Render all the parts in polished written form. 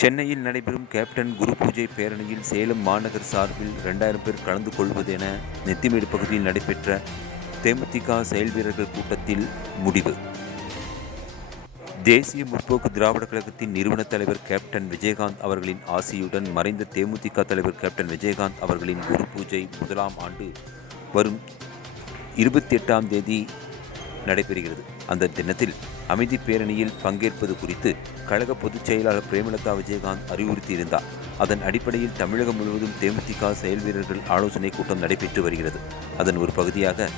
சென்னையில் நடைபெறும் கேப்டன் குரு பூஜை பேரணியில் சேலம் மாநகர் சார்பில் 2000 பேர் கலந்து கொள்வது என நெத்திமேடு பகுதியில் நடைபெற்ற தேமுதிக செயல் வீரர்கள் கூட்டத்தில் முடிவு. தேசிய முற்போக்கு திராவிட கழகத்தின் நிறுவன தலைவர் கேப்டன் விஜயகாந்த் அவர்களின் ஆசியுடன் மறைந்த தேமுதிக தலைவர் கேப்டன் விஜயகாந்த் அவர்களின் குரு பூஜை முதலாம் ஆண்டு வரும் 28ஆம் தேதி நடைபெறுகிறது. அந்த தினத்தில் அமைதி பேரணியில் பங்கேற்பது குறித்து கழக பொதுச் செயலாளர் பிரேமலதா விஜயகாந்த் அறிவுறுத்தியிருந்தார். அதன் அடிப்படையில் தமிழகம் முழுவதும் தேமுதிக செயல் வீரர்கள் ஆலோசனை கூட்டம் நடைபெற்று வருகிறது. அதன் ஒரு பகுதியாக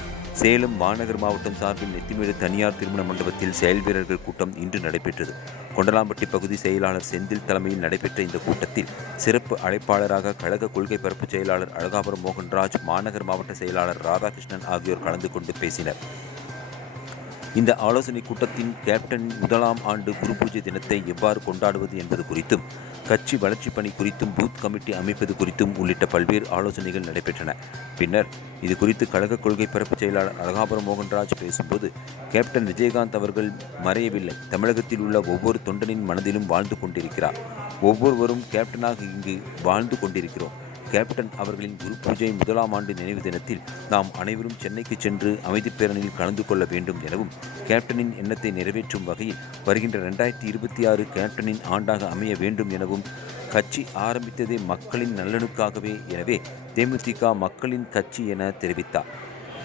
சேலம் மாநகர் மாவட்டம் சார்பில் நெத்திமேடு தனியார் திருமண மண்டபத்தில் செயல் வீரர்கள் கூட்டம் இன்று நடைபெற்றது. கொண்டலாம்பட்டி பகுதி செயலாளர் செந்தில் தலைமையில் நடைபெற்ற இந்த கூட்டத்தில் சிறப்பு அழைப்பாளராக கழக கொள்கை பரப்பு செயலாளர் அழகாபுரம் மோகன்ராஜ், மாநகர் மாவட்ட செயலாளர் ராதாகிருஷ்ணன் ஆகியோர் கலந்து கொண்டு பேசினர். இந்த ஆலோசனை கூட்டத்தின் கேப்டன் முதலாம் ஆண்டு குரு பூஜை தினத்தை எவ்வாறு கொண்டாடுவது என்பது குறித்தும், கட்சி வளர்ச்சிப் பணி குறித்தும், பூத் கமிட்டி அமைப்பது குறித்தும் உள்ளிட்ட பல்வேறு ஆலோசனைகள் நடைபெற்றன. பின்னர் இது குறித்து கழக கொள்கை பரப்பு செயலாளர் அழகாபுரம் மோகன்ராஜ் பேசும்போது, கேப்டன் விஜயகாந்த் அவர்கள் மறையவில்லை. தமிழகத்தில் உள்ள ஒவ்வொரு தொண்டனின் மனதிலும் வாழ்ந்து கொண்டிருக்கிறார். ஒவ்வொருவரும் கேப்டனாக இங்கு வாழ்ந்து கொண்டிருக்கிறோம். கேப்டன் அவர்களின் குரு பூஜை முதலாம் ஆண்டு நினைவு தினத்தில் நாம் அனைவரும் சென்னைக்கு சென்று அமைதி பேரணியில் கலந்து கொள்ள வேண்டும் எனவும், கேப்டனின் எண்ணத்தை நிறைவேற்றும் வகையில் வருகின்ற 2026 கேப்டனின் ஆண்டாக அமைய வேண்டும் எனவும், கட்சி ஆரம்பித்ததே மக்களின் நலனுக்காகவே, எனவே தேமுதிக மக்களின் கட்சி என தெரிவித்தார்.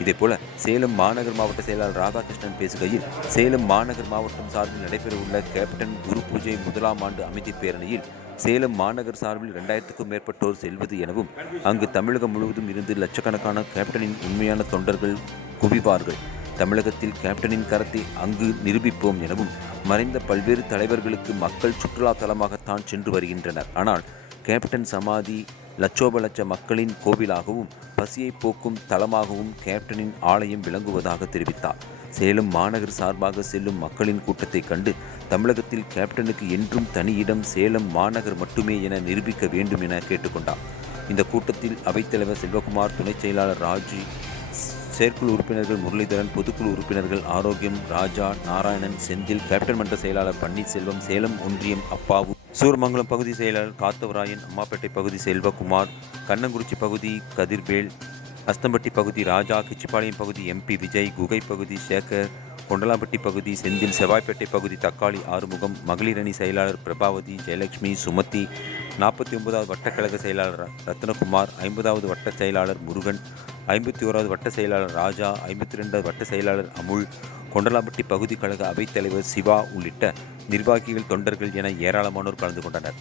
இதேபோல சேலம் மாநகர் மாவட்ட செயலாளர் ராதாகிருஷ்ணன் பேசுகையில், சேலம் மாநகர் மாவட்டம் சார்பில் நடைபெறவுள்ள கேப்டன் குரு பூஜை முதலாம் ஆண்டு அமைதி பேரணியில் சேலம் மாநகர் சார்பில் 2000க்கும் மேற்பட்டோர் செல்வது எனவும், அங்கு தமிழகம் முழுவதும் இருந்து லட்சக்கணக்கான கேப்டனின் உண்மையான தொண்டர்கள் குவிவார்கள். தமிழகத்தில் கேப்டனின் கரத்தை அங்கு நிரூபிப்போம் எனவும், மறைந்த பல்வேறு தலைவர்களுக்கு மக்கள் சுற்றுலா தலமாகத்தான் சென்று வருகின்றனர். ஆனால் கேப்டன் சமாதி லட்சோப லட்ச மக்களின் கோவிலாகவும் பசியை போக்கும் தலமாகவும் கேப்டனின் ஆலயம் விளங்குவதாக தெரிவித்தார். சேலம் மாநகர் சார்பாக செல்லும் மக்களின் கூட்டத்தை கண்டு தமிழகத்தில் கேப்டனுக்கு என்றும் தனி இடம் சேலம் மாநகர் மட்டுமே என நிரூபிக்க வேண்டும் என கேட்டுக்கொண்டார். இந்த கூட்டத்தில் அவைத்தலைவர் செல்வகுமார், துணைச் செயலாளர் ராஜி, செயற்குழு உறுப்பினர்கள் முரளிதரன், பொதுக்குழு உறுப்பினர்கள் ஆரோக்கியம், ராஜா, நாராயணன், செந்தில், கேப்டன் மன்ற செயலாளர் பன்னீர்செல்வம், சேலம் ஒன்றியம் அப்பாவு, சூரமங்கலம் பகுதி செயலாளர் காத்தவராயன், அம்மாப்பேட்டை பகுதி செல்வகுமார், கண்ணங்குறிச்சி பகுதி கதிர்வேல், அஸ்தம்பட்டி பகுதி ராஜா, கிச்சிப்பாளையம் பகுதி MP விஜய், குகை பகுதி சேகர், கொண்டலாம்பட்டி பகுதி செந்தில், செவ்வாய்ப்பேட்டை பகுதி தக்காளி ஆறுமுகம், மகளிர் அணி செயலாளர் பிரபாவதி, ஜெயலட்சுமி, சுமதி, 49வது வட்டக்கழக செயலாளர் ரத்னகுமார், 50வது வட்ட செயலாளர் முருகன், 51வது வட்ட செயலாளர் ராஜா, 52வது வட்ட செயலாளர் அமுல், கொண்டலாம்பட்டி பகுதி கழக அவைத்தலைவர் சிவா உள்ளிட்ட நிர்வாகிகள், தொண்டர்கள் என ஏராளமானோர் கலந்து கொண்டனர்.